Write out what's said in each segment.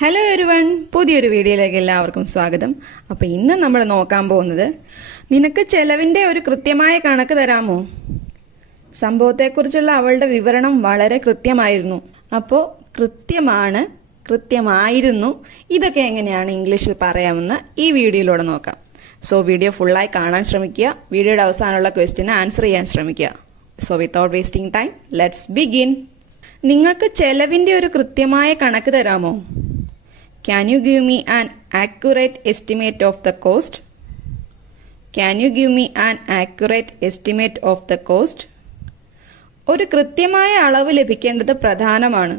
Hello everyone പുതിയൊരു വീഡിയോയിലേക്ക് എല്ലാവർക്കും സ്വാഗതം. അപ്പോൾ ഇന്ന് നമ്മൾ നോക്കാൻ പോകുന്നത് നിനക്ക് ചെലവിന്റെ ഒരു കൃത്യമായ കണക്ക് തരാമോ? സംഭവത്തെക്കുറിച്ചുള്ള അവളുടെ വിവരണം വളരെ കൃത്യമായിരുന്നു. അപ്പോൾ കൃത്യമാണ് കൃത്യമായിരുന്നു. ഇതൊക്കെ എങ്ങനെയാണ് ഇംഗ്ലീഷിൽ പറയാമെന്ന് ഈ വീഡിയോയിലൂടെ നോക്കാം. സോ വീഡിയോ ഫുള്ളായി കാണാൻ ശ്രമിക്കുക. വീഡിയോയുടെ അവസാനമുള്ള ക്വസ്റ്റിന് ആൻസർ ചെയ്യാൻ ശ്രമിക്കുക. So without wasting time let's begin നിങ്ങൾക്ക് ചെലവിന്റെ ഒരു കൃത്യമായ കണക്ക് തരാമോ? Can you give me an accurate estimate of the cost? Can you give me an accurate estimate of the cost? ഒരു കൃത്യമായ അളവ് ലഭിക്കേണ്ടത് പ്രധാനമാണ്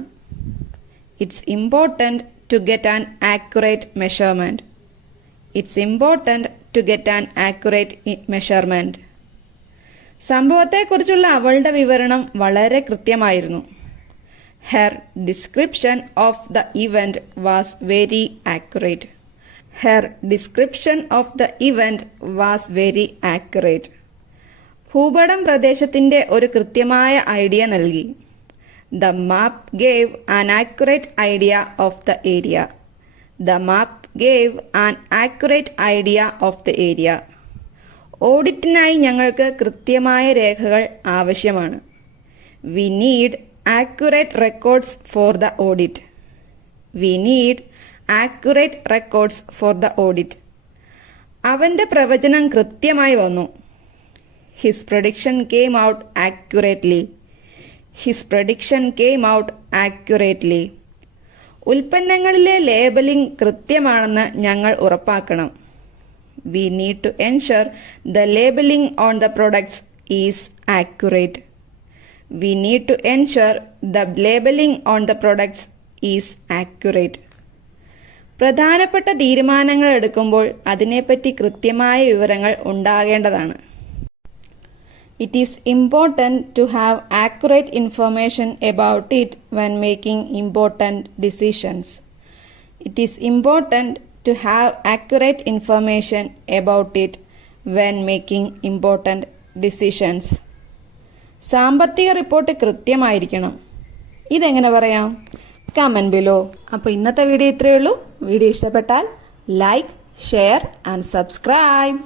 it's important to get an accurate measurement it's important to get an accurate measurement സംഭവത്തെക്കുറിച്ചുള്ള അവളുടെ വിവരണം വളരെ കൃത്യമായിരുന്നു her description of the event was very accurate. Her description of the event was very accurate. ഭൂപടം പ്രദേശത്തിന്റെ ഒരു കൃത്യമായ ഐഡിയ നൽകി the map gave an accurate idea of the area the map gave an accurate idea of the area ഓഡിറ്റിനായി ഞങ്ങൾക്ക് കൃത്യമായ രേഖകൾ ആവശ്യമാണ് we need accurate records for the audit we need accurate records for the audit അവന്റെ പ്രവചനം കൃത്യമായി വന്നു. His prediction came out accurately his prediction came out accurately ഉൽപ്പന്നങ്ങളിലെ labelling കൃത്യമാണെന്ന് ഞങ്ങൾ ഉറപ്പാക്കണം. We need to ensure the labelling on the products is accurate we need to ensure the labeling on the products is accurate. പ്രധാനപ്പെട്ട തീരുമാനങ്ങൾ എടുക്കുമ്പോൾ അതിനെപ്പറ്റി കൃത്യമായ വിവരങ്ങൾ ഉണ്ടാകേണ്ടതാണ്. It is important to have accurate information about it when making important decisions it is important to have accurate information about it when making important decisions സാമ്പത്തിക report കൃത്യമായിരിക്കണം. ഇതെങ്ങനെ പറയാം? കമന്റ് ബിലോ അപ്പോൾ ഇന്നത്തെ വീഡിയോ ഇത്രയേ ഉള്ളൂ. വീഡിയോ ഇഷ്ടപ്പെട്ടാൽ like share and subscribe